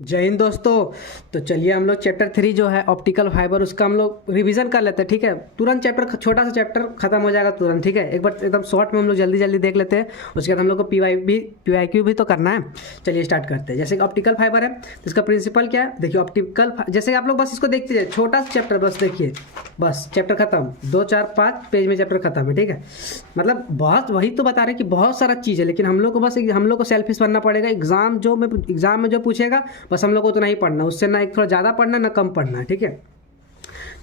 जय हिंद दोस्तों। तो चलिए हम लोग चैप्टर 3 जो है ऑप्टिकल फाइबर उसका हम लोग रिवीजन कर लेते हैं। ठीक है, तुरंत चैप्टर छोटा सा चैप्टर खत्म हो जाएगा तुरंत। ठीक है, एक बार एकदम शॉर्ट में हम लोग जल्दी जल्दी देख लेते हैं। उसके बाद हम लोग को पीवाईक्यू भी तो करना है। चलिए स्टार्ट करते हैं। जैसे कि ऑप्टिकल फाइबर है तो इसका प्रिंसिपल क्या है, देखिए ऑप्टिकल जैसे आप लोग बस इसको देखते जाए, छोटा सा चैप्टर बस देखिए, बस चैप्टर खत्म, 2 4 5 पेज में चैप्टर खत्म है। ठीक है, मतलब बहुत वही तो बता रहे कि बहुत सारा चीज़ है, लेकिन हम लोग को बस हम लोग को सेल्फिश बनना पड़ेगा। एग्जाम में जो पूछेगा बस हम लोग को उतना ही पढ़ना, उससे ना एक थोड़ा ज़्यादा पढ़ना ना कम पढ़ना है। ठीक है,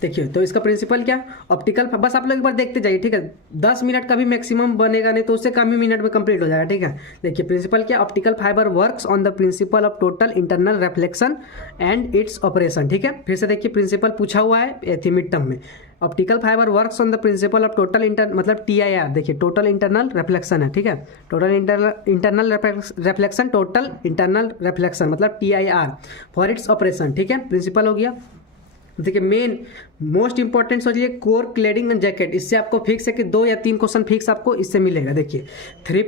देखिए तो इसका प्रिंसिपल क्या, ऑप्टिकल बस आप लोग एक बार देखते जाइए। ठीक है, 10 मिनट का भी मैक्सिमम बनेगा, नहीं तो उससे कम ही मिनट में कंप्लीट हो जाएगा। ठीक है, देखिए प्रिंसिपल क्या, optical fibre works on the principle of total internal reflection and its operation. ठीक है, फिर से देखिए प्रिंसिपल पूछा हुआ है थी मिड टर्म में। Optical fibre works on the principle of total मतलब TIR, देखिए टोटल इंटरनल रिफ्लेक्शन है। ठीक है, total internal reflection, total internal reflection मतलब TIR फॉर इट्स ऑपरेशन। ठीक है, प्रिंसिपल हो गया। देखिए मेन मोस्ट इंपॉर्टेंट सोचिए कोर क्लेडिंग एंड जैकेट, इससे आपको फिक्स है कि 2 या 3 क्वेश्चन फिक्स आपको इससे मिलेगा। देखिए three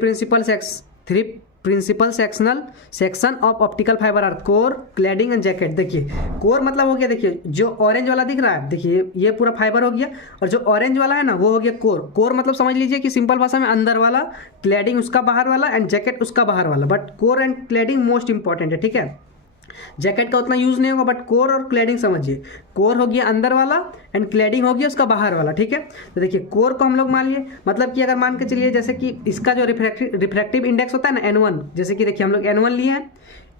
principal section of optical fibre are core, cladding and jacket. देखिए कोर मतलब हो गया, देखिए जो ऑरेंज वाला दिख रहा है, देखिए ये पूरा फाइबर हो गया, और जो ऑरेंज वाला है ना वो हो गया कोर। कोर मतलब समझ लीजिए कि सिंपल भाषा में अंदर वाला, क्लैडिंग उसका बाहर वाला एंड जैकेट उसका बाहर वाला, but core and cladding most important है। ठीक है, जैकेट का उतना यूज नहीं होगा, बट कोर और क्लैडिंग समझिए, कोर हो गया अंदर वाला एंड क्लैडिंग हो गया उसका बाहर वाला। ठीक है, तो देखिए कोर को हम लोग मान लिए, मतलब कि अगर मान के चलिए जैसे कि इसका जो रिफ्रैक्टिव इंडेक्स होता है ना N1, जैसे कि देखिए हम लोग N1 लिए हैं,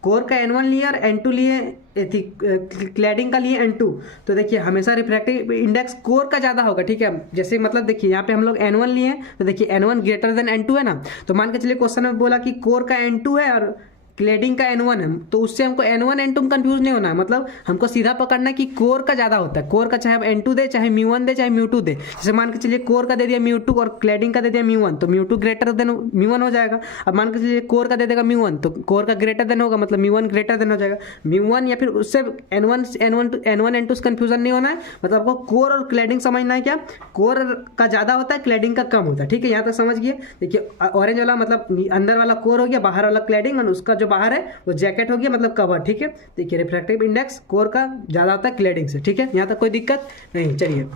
कोर का N1 लिए और N2 लिए, क्लैडिंग का लिए N2। तो देखिए हमेशा रिफ्रैक्टिव इंडेक्स कोर का ज़्यादा होगा। ठीक है, जैसे मतलब देखिए यहाँ पे हम लोग N1 लिए हैं, तो देखिए N1 ग्रेटर देन N2 है ना, तो मान के चलिए क्वेश्चन में बोला कि कोर का N2 है और क्लेडिंग का N1 है, तो उससे हमको N1 N2 में कंफ्यूज नहीं होना है। मतलब हमको सीधा पकड़ना है कि कोर का ज़्यादा होता है, कोर का चाहे हम N2 दे, चाहे μ1 दे, चाहे μ2 दे। जैसे मान के चलिए कोर का दे दिया μ2 और क्लेडिंग का दे दिया μ1, तो μ2 ग्रेटर देन μ1 हो जाएगा। अब मान के चलिए कोर का दे देगा μ1, तो कोर का ग्रेटर देन होगा, मतलब μ1 ग्रेटर देन हो जाएगा μ1, या फिर उससे N1 N2 से कंफ्यूजन नहीं होना है। मतलब आपको कोर और क्लेडिंग समझना है, क्या कोर का ज़्यादा होता है, क्लेडिंग का कम होता है। ठीक है, यहाँ तक समझ गए। देखिए ऑरेंज वाला मतलब अंदर वाला कोर हो गया, बाहर वाला क्लेडिंग, और उसका जो बाहर है वो जैकेट हो गया मतलब कवर। ठीक है, देखिए रिफ्रैक्टिव इंडेक्स कोर का ज़्यादा होता है क्लेडिंग से। ठीक है, यहाँ तक कोई दिक्कत नहीं। चलिए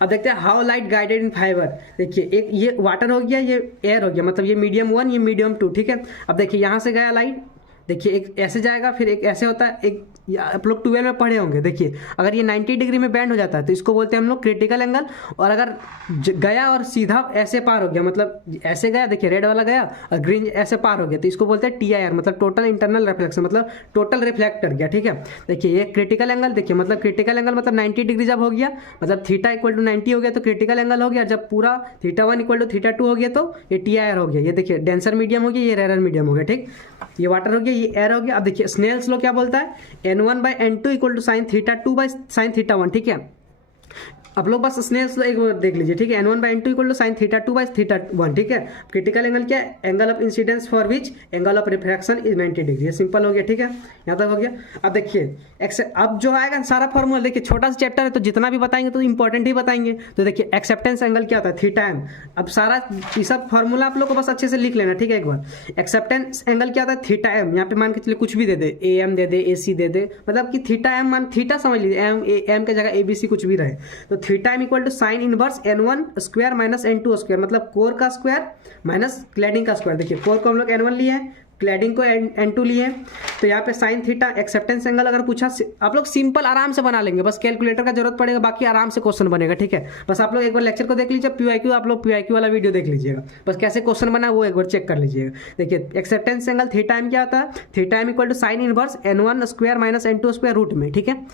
अब देखते हैं how light guided in fibre. देखिए एक ये वाटर हो गया, ये एयर हो गया, मतलब ये मीडियम 1 ये मीडियम 2। ठीक है, अब देखिए यहाँ से गया लाइट, देखिए एक ऐसे जाएगा, फिर एक ऐसे होता है, एक आप लोग 12 में पढ़े होंगे। देखिए अगर ये 90 डिग्री में बैंड हो जाता है तो इसको बोलते हैं हम लोग क्रिटिकल एंगल, और अगर गया और सीधा ऐसे पार हो गया, मतलब ऐसे गया, देखिए रेड वाला गया और ग्रीन ऐसे पार हो गया, तो इसको बोलते हैं TIR मतलब टोटल इंटरनल रिफ्लेक्शन, मतलब टोटल रिफ्लेक्ट कर गया। ठीक है, देखिए ये क्रिटिकल एंगल, देखिए मतलब क्रिटिकल एंगल मतलब 90 डिग्री जब हो गया, मतलब थीटा इक्वल टू 90 हो गया तो क्रिटिकल एंगल हो गया। जब पूरा θ1 इक्वल टू θ2 हो गया तो ये TIR हो गया। ये देखिए डेंसर मीडियम हो गया, ये रेयर मीडियम हो गया। ठीक, ये वाटर हो गया, ये एयर हो गया। अब देखिए स्नेल्स लॉ क्या बोलता है, N1/N2 equal to sine θ2 by sine θ1। ठीक है, आप लोग बस स्नेल्स एक बार देख लीजिए। ठीक है, N1/N2 equal to sine θ2 by θ1। ठीक है, क्रिटिकल एंगल क्या है, angle of incidence for which angle of refraction is 90 degree. ये सिंपल हो गया। ठीक है, यहाँ तक हो गया। अब देखिए अब जो आएगा सारा फॉर्मूला, देखिए छोटा सा चैप्टर है तो जितना भी बताएंगे तो इंपॉर्टेंट ही बताएंगे। तो देखिए एक्सेप्टेंस एंगल क्या होता है, θm। अब सारा ये सब फॉर्मूला आप लोग को बस अच्छे से लिख लेना। ठीक है, एक बार एक्सेप्टेंस एंगल क्या होता है, θm। यहाँ पे मान के चलिए कुछ भी दे दे, AM दे दे, AC दे दे, मतलब कि θm मान थीटा समझ लीजिए, M के जगह ABC कुछ भी रहे, तो θm equal to sine inverse N1 square minus N2 square, मतलब कोर का स्क्वायर माइनस क्लैडिंग का स्क्वायर। देखिए कोर को हम लोग N1 लिए हैं, क्लैडिंग को N2 लिए हैं, तो यहाँ पे साइन थीटा एक्सेप्टेंस एंगल अगर पूछा, आप लोग सिंपल आराम से बना लेंगे, बस कैलकुलेटर का जरूरत पड़ेगा, बाकी आराम से क्वेश्चन बनेगा। ठीक है, बस आप लोग एक बार लेक्चर को देख लीजिए, PYQ आप लोग PYQ वाला वीडियो देख लीजिएगा, बस कैसे क्वेश्चन बना वो एक बार चेक कर लीजिएगा। देखिए एक्सेप्टेंस एंगल θm क्या होता है, θm equal to sine inverse N1 square minus N2 square root में। ठीक है,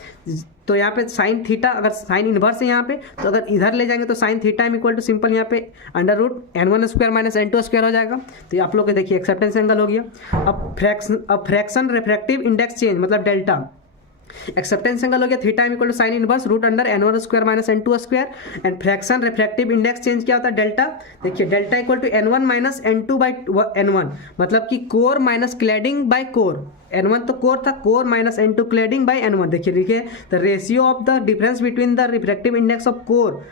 तो यहाँ पे साइन थीटा, अगर साइन इनवर्स है यहाँ पे, तो अगर इधर ले जाएंगे तो sign θm equal to simple यहाँ पे under root N1 square minus N2 square हो जाएगा। तो आप लोग के देखिए एक्सेप्टेंस एंगल हो गया। अब फ्रैक्शन रिफ्रैक्टिव इंडेक्स चेंज मतलब डेल्टा, एक्सेप्टेंस एंगल हो गया θm equal to sine inverse root under N1 square minus N2 square, and fraction refractive index change क्या होता है, डेल्टा। देखिए delta equal to N1 minus N2 by N1, मतलब कि core minus cladding by core. N1 तो core था, core minus N2 cladding by N1। देखिए the ratio of the difference between the refractive index of core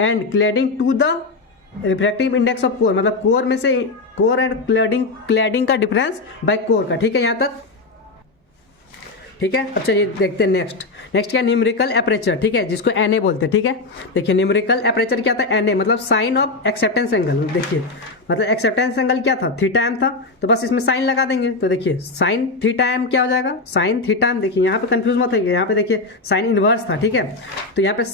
and cladding to the refractive index of core, मतलब core में से core and cladding का difference by core का। ठीक है, यहाँ तक ठीक है। अच्छा ये देखते हैं नेक्स्ट क्या, न्यूमेरिकल एपरेचर, ठीक है, जिसको Na बोलते हैं, ठीक है। देखिए न्यूमेरिकल एपरेचर क्या था, Na मतलब साइन ऑफ एक्सेप्टेंस एंगल। देखिए मतलब एक्सेप्टेंस एंगल क्या था, थीटा एम था, तो बस इसमें साइन लगा देंगे। तो देखिए साइन थीटा एम क्या हो जाएगा, साइन थीटा एम। देखिए यहाँ पे कंफ्यूज मत होइए, यहाँ पे देखिए साइन इनवर्स था, ठीक है। तो यहाँ पे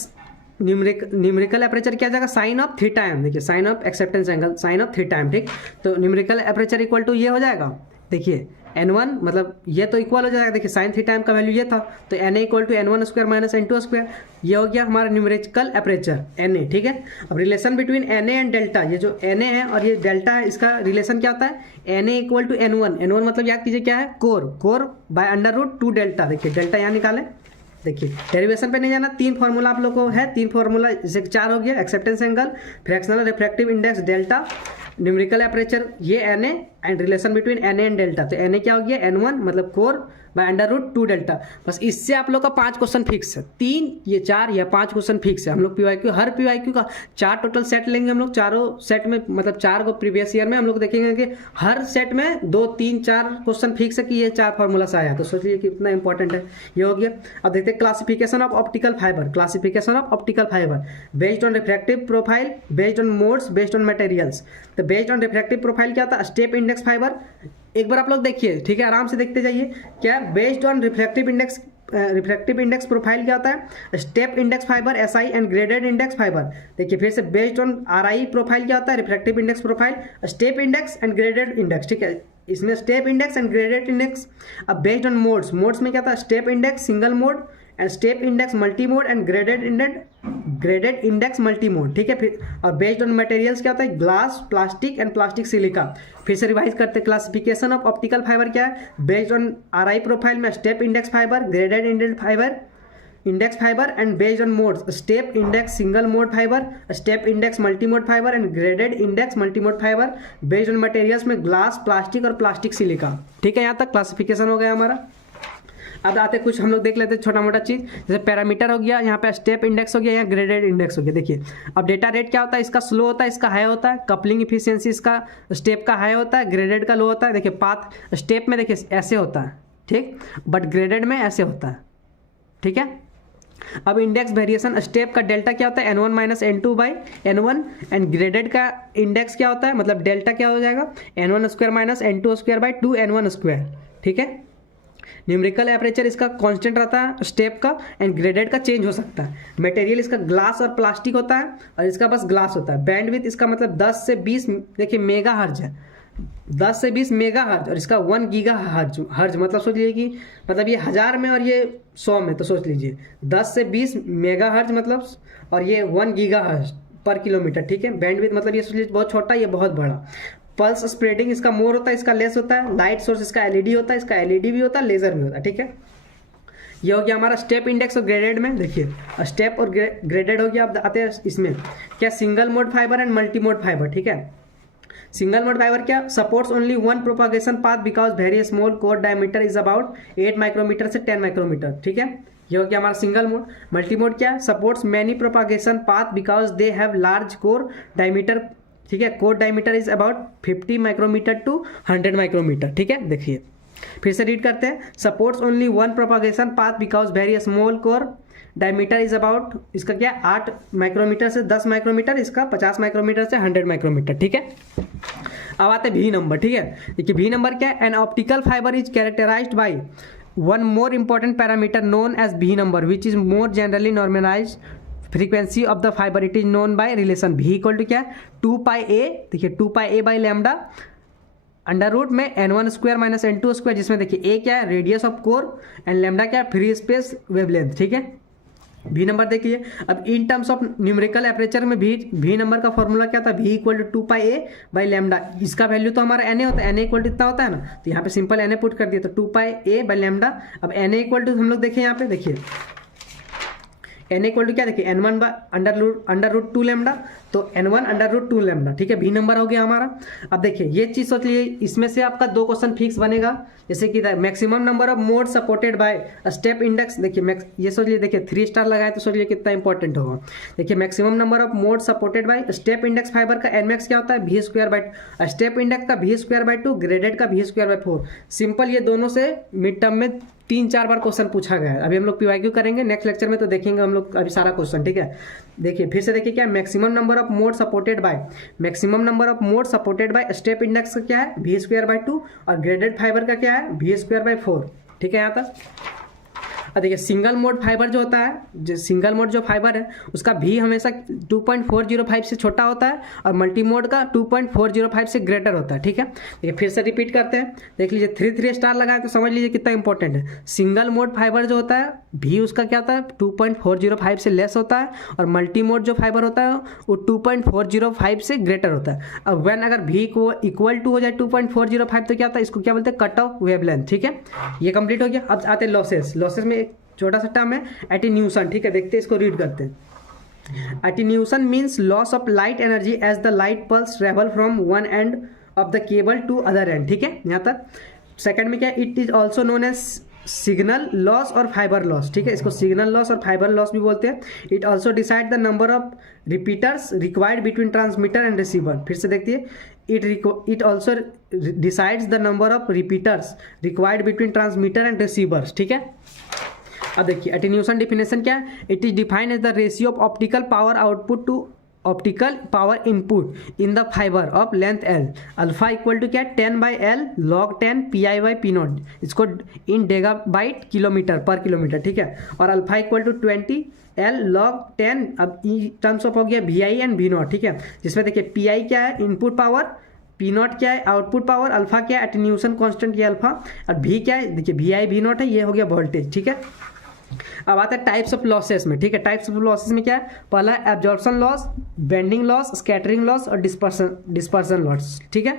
न्यूमेरिकल एपरेचर क्या जाएगा, साइन ऑफ थीटा एम। देखिए sine of acceptance angle, sine of theta M, ठीक। तो न्यूमेरिकल एपरेचर इक्वल टू ये हो जाएगा, देखिए n1 मतलब ये तो इक्वल हो जाएगा। देखिए साइन थीटा एम का वैल्यू ये था, तो Na equal to n1 square minus n2 square. ये हो गया हमारा न्यूमेरिकल एपरेचर Na, ठीक है। अब relation between Na and delta, ये जो Na है और ये डेल्टा है, इसका रिलेशन क्या होता है, Na इक्वल टू n1 मतलब याद कीजिए क्या है, core by under root 2 delta. देखिए डेल्टा यहाँ निकाले, देखिए डेरिवेशन पे नहीं जाना, 3 फार्मूला आप लोग को है, 3 फार्मूला जैसे 4 हो गया, acceptance angle, fractional refractive index delta, numerical aperture ये Na and relation between Na and delta. तो Na क्या हो गया, n1 मतलब core by under root 2 delta. बस इससे आप लोग का 5 क्वेश्चन फिक्स है, 3 ये 4 या 5 क्वेश्चन फिक्स है। हम लोग PYQ हर PYQ का 4 टोटल सेट लेंगे हम लोग, चारों सेट में मतलब 4 को प्रीवियस ईयर में हम लोग देखेंगे कि हर सेट में 2 3 4 क्वेश्चन फिक्स है कि ये 4 फार्मूला से आया। तो सोचिए कितना इंपॉर्टेंट है, ये हो गया। अब देखते हैं classification of optical fibre, classification of optical fibre based on refractive profile, based on modes, based on materials. तो बेस्ड ऑन रिफ्रैक्टिव प्रोफाइल क्या था, स्टेप इंडेक्स फाइबर। एक बार आप लोग देखिए, ठीक है, आराम से देखते जाइए। क्या based on refractive index profile क्या होता है, step index fibre SI and graded index fibre. देखिए फिर से बेस्ड ऑन RI प्रोफाइल क्या होता है, refractive index profile, step index and graded index, ठीक है। इसमें step index and graded index. अब बेस्ड ऑन मोड्स में क्या था, step index single mode and step index multi mode and graded index multi mode, ठीक है। फिर और बेस्ड ऑन मटेरियल्स क्या होता है, glass, plastic and plastic silica. फिर से रिवाइज करते हैं, क्लासिफिकेशन ऑफ ऑप्टिकल फाइबर क्या है, बेस्ड ऑन RI प्रोफाइल में step index fibre, graded index fibre and based on modes, step index single mode fibre, step index multi mode fibre and graded index multi mode fibre. Based on materials में glass, plastic और plastic silica, ठीक है। यहाँ तक classification हो गया हमारा। अब आते कुछ हम लोग देख लेते हैं छोटा मोटा चीज़, जैसे पैरामीटर हो गया, यहाँ पे स्टेप इंडेक्स हो गया, यहाँ ग्रेडेड इंडेक्स हो गया। देखिए अब डेटा रेट क्या होता है, इसका स्लो होता है, इसका हाई होता है। कपलिंग इफिशियंसी इसका स्टेप का हाई होता है, ग्रेडेड का लो होता है। देखिए पाथ स्टेप में देखिए ऐसे होता है, ठीक, बट ग्रेडेड में ऐसे होता है, ठीक है। अब इंडेक्स वेरिएशन, स्टेप का डेल्टा क्या होता है, n1 minus n2 by n1 and graded का इंडेक्स क्या होता है, मतलब डेल्टा क्या हो जाएगा, n1 square minus n2 square by 2n1 square, ठीक है। न्यूमेरिकल एपरेचर इसका कांस्टेंट रहता है स्टेप का, एंड ग्रेडेड का चेंज हो सकता है। मटेरियल इसका ग्लास और प्लास्टिक होता है, और इसका बस ग्लास होता है। बैंडविड्थ इसका मतलब 10 से 20 देखिए मेगा हर्ज है, 10 से 20 मेगा हर्ज, और इसका 1 गीगा हर्ज मतलब सोच लीजिए कि मतलब ये 1000 में और ये 100 में, तो सोच लीजिए 10 से 20 मेगा हर्ज मतलब, और ये 1 गीगा हर्ज पर किलोमीटर, ठीक है। बैंडविड्थ मतलब ये सोच लीजिए बहुत छोटा, ये बहुत बड़ा। पल्स स्प्रेडिंग इसका मोर होता है, इसका लेस होता है। लाइट सोर्स इसका LED होता है, इसका LED भी होता है, लेजर भी होता है, ठीक है। ये हो गया हमारा स्टेप इंडेक्स और ग्रेडेड में। देखिए स्टेप और ग्रेडेड हो गया। अब आते हैं इसमें क्या, single mode fibre and multi mode fibre, ठीक है। सिंगल मोड फाइबर क्या, supports only one propagation path because very small core diameter is about 8 micrometre से 10 माइक्रोमीटर, ठीक है। ये हो गया हमारा सिंगल मोड। मल्टी मोड क्या, supports many propagation path because they have large core diameter, ठीक है। Core diameter is about 50 micrometre to 100 micrometre, ठीक है। देखिए फिर से रीड करते हैं, supports only one propagation path because very small core diameter is about, इसका क्या 8 माइक्रोमीटर से 10 माइक्रोमीटर, इसका 50 माइक्रोमीटर से 100 माइक्रोमीटर, ठीक है। अब आते हैं भी नंबर, ठीक है। देखिए भी नंबर क्या है, an optical fibre is characterised by one more important parameter known as V number which is more generally normalised frequency of the fibre, it is known by relation V equal to क्या है 2 pi a. देखिए 2 pi A by lambda under root में n1 square minus n2 square, जिसमें देखिए ए क्या है radius of core and lambda क्या है फ्री स्पेस वेवलेंथ, ठीक है। भी नंबर देखिए, अब in terms of numerical aperture में भी नंबर का फॉर्मूला क्या था, भी equal to 2 pi A by lambda. इसका वैल्यू तो हमारा Na होता है, Na इक्वल टू इतना होता है ना, तो यहाँ पे सिंपल Na पुट कर दिया, तो 2 पाई ए बाई लैम्डा। अब Na इक्वल टू हम लोग देखें यहाँ पे, देखिए n इक्वल टू क्या, देखिए n1 अंडर रूट 2 लैम्डा, तो n1 अंडर रूट 2 लैम्डा, ठीक है। भी नंबर हो गया हमारा। अब देखिए ये चीज़ सोच लीजिए, इसमें से आपका 2 क्वेश्चन फिक्स बनेगा, जैसे कि maximum number of mode supported by step index. देखिए ये सोच लीजिए, देखिए 3 स्टार लगाए तो सोचिए कितना इंपॉर्टेंट होगा। देखिए maximum number of mode supported by step index fibre का nmax क्या होता है, भी स्क्वायर बाई स्टेप इंडेक्स का भी स्क्वायर बाई 2, ग्रेडेड का भी स्क्वायर बाई 4। सिंपल ये दोनों से मिड टर्म में 3-4 बार क्वेश्चन पूछा गया है। अभी हम लोग पीवाईक्यू करेंगे नेक्स्ट लेक्चर में, तो देखेंगे हम लोग अभी सारा क्वेश्चन, ठीक है। देखिए फिर से देखिए क्या है, maximum number of mode supported by step index का क्या है v²/2 और ग्रेडेड फाइबर का क्या है v²/4, ठीक है यहाँ तक। और देखिए सिंगल मोड फाइबर जो होता है, जो सिंगल मोड जो फाइबर है उसका भी हमेशा 2.405 से छोटा होता है और मल्टी मोड का 2.405 से ग्रेटर होता है, ठीक है। देखिए फिर से रिपीट करते हैं, देख लीजिए 3 स्टार लगाए तो समझ लीजिए कितना इंपॉर्टेंट है। सिंगल मोड फाइबर जो होता है भी उसका क्या होता है 2.405 से लेस होता है और मल्टी मोड जो फाइबर होता है वो 2.405 से ग्रेटर होता है। अब व्हेन अगर भी को इक्वल टू हो जाए 2.405 तो क्या होता है, इसको क्या बोलते हैं कट ऑफ वेवलेंथ, ठीक है। ये कंप्लीट हो गया। अब आते हैं लॉसेस में एक छोटा सा टर्म है एटीन्यूशन, ठीक है। देखते हैं इसको रीड करते हैं। Attenuation means loss of light energy as the light pulse travel from one end of the cable to other end, ठीक है यहाँ तक। सेकंड में क्या, it is also known as signal loss और फाइबर लॉस, ठीक है। इसको सिग्नल लॉस और फाइबर लॉस भी बोलते हैं। It also decide the number of repeaters required between transmitter and receiver. फिर से देखिए, it also decides the number of repeaters required between transmitter and receivers, ठीक है। अब देखिए एटीन्यूशन डेफिनेशन क्या है, it is defined as the ratio of optical power output to optical power input in the fibre of length L। Alpha equal to क्या 10/L log 10 PI/P0, इसको इन डेगाबाइट kilometre पर kilometre, ठीक है। और alpha equal to 20L log 10, अब terms of हो गया VI and V0, ठीक है। जिसमें देखिए PI क्या है इनपुट पावर, P0 क्या है आउटपुट पावर, अल्फा क्या है एटीन्यूशन कांस्टेंट क्या अल्फा, और V क्या है देखिए VI V0 है, ये हो गया वोल्टेज, ठीक है। अब आता है टाइप्स ऑफ लॉसेस में, ठीक है। टाइप्स ऑफ लॉसेस में क्या है, पहला absorption loss, bending loss, scattering loss और डिस्पर्सन लॉस, ठीक है।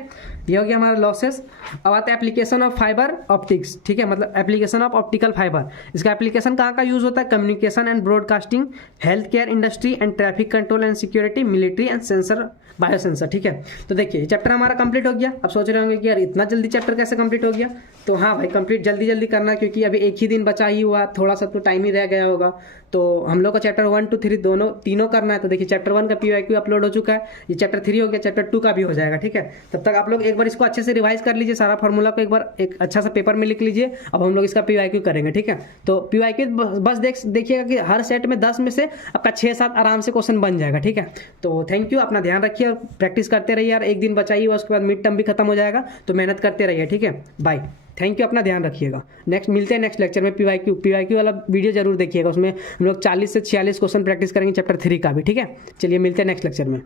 ये हो गया हमारा लॉसेस। अब आता है एप्लीकेशन ऑफ फाइबर ऑप्टिक्स, ठीक है, मतलब एप्लीकेशन ऑफ ऑप्टिकल फाइबर। इसका एप्लीकेशन कहाँ का यूज होता है, communication and broadcasting, health care industry and traffic control and security, military and sensor biosensor, ठीक है। तो देखिए चैप्टर हमारा कंप्लीट हो गया। अब सोच रहे होंगे कि यार इतना जल्दी चैप्टर कैसे कंप्लीट हो गया, तो हाँ भाई कंप्लीट जल्दी करना, क्योंकि अभी एक ही दिन बचा ही हुआ, थोड़ा सा तो टाइम ही रह गया होगा। तो हम लोग का चैप्टर 1 to 3 तीनों करना है। तो देखिए चैप्टर 1 का पीवाईक्यू अपलोड हो चुका है, ये चैप्टर 3 हो गया, चैप्टर 2 का भी हो जाएगा, ठीक है। तब तक आप लोग एक बार इसको अच्छे से रिवाइज कर लीजिए, सारा फॉर्मूला को एक बार एक अच्छा सा पेपर में लिख लीजिए। अब हम लोग इसका पीवाईक्यू करेंगे, ठीक है। तो पीवाईक्यू बस देखिएगा कि हर सेट में 10 में से आपका 6-7 आराम से क्वेश्चन बन जाएगा, ठीक है। तो थैंक यू, अपना ध्यान रखिए और प्रैक्टिस करते रहिए यार। एक दिन बचाइए, उसके बाद मिड टर्म भी खत्म हो जाएगा, तो मेहनत करते रहिए, ठीक है। बाय, थैंक यू, अपना ध्यान रखिएगा। नेक्स्ट मिलते हैं नेक्स्ट लेक्चर में। पीवाईक्यू वाला वीडियो जरूर देखिएगा, उसमें हम लोग 40 से 46 क्वेश्चन प्रैक्टिस करेंगे चैप्टर 3 का भी, ठीक है। चलिए मिलते हैं नेक्स्ट लेक्चर में।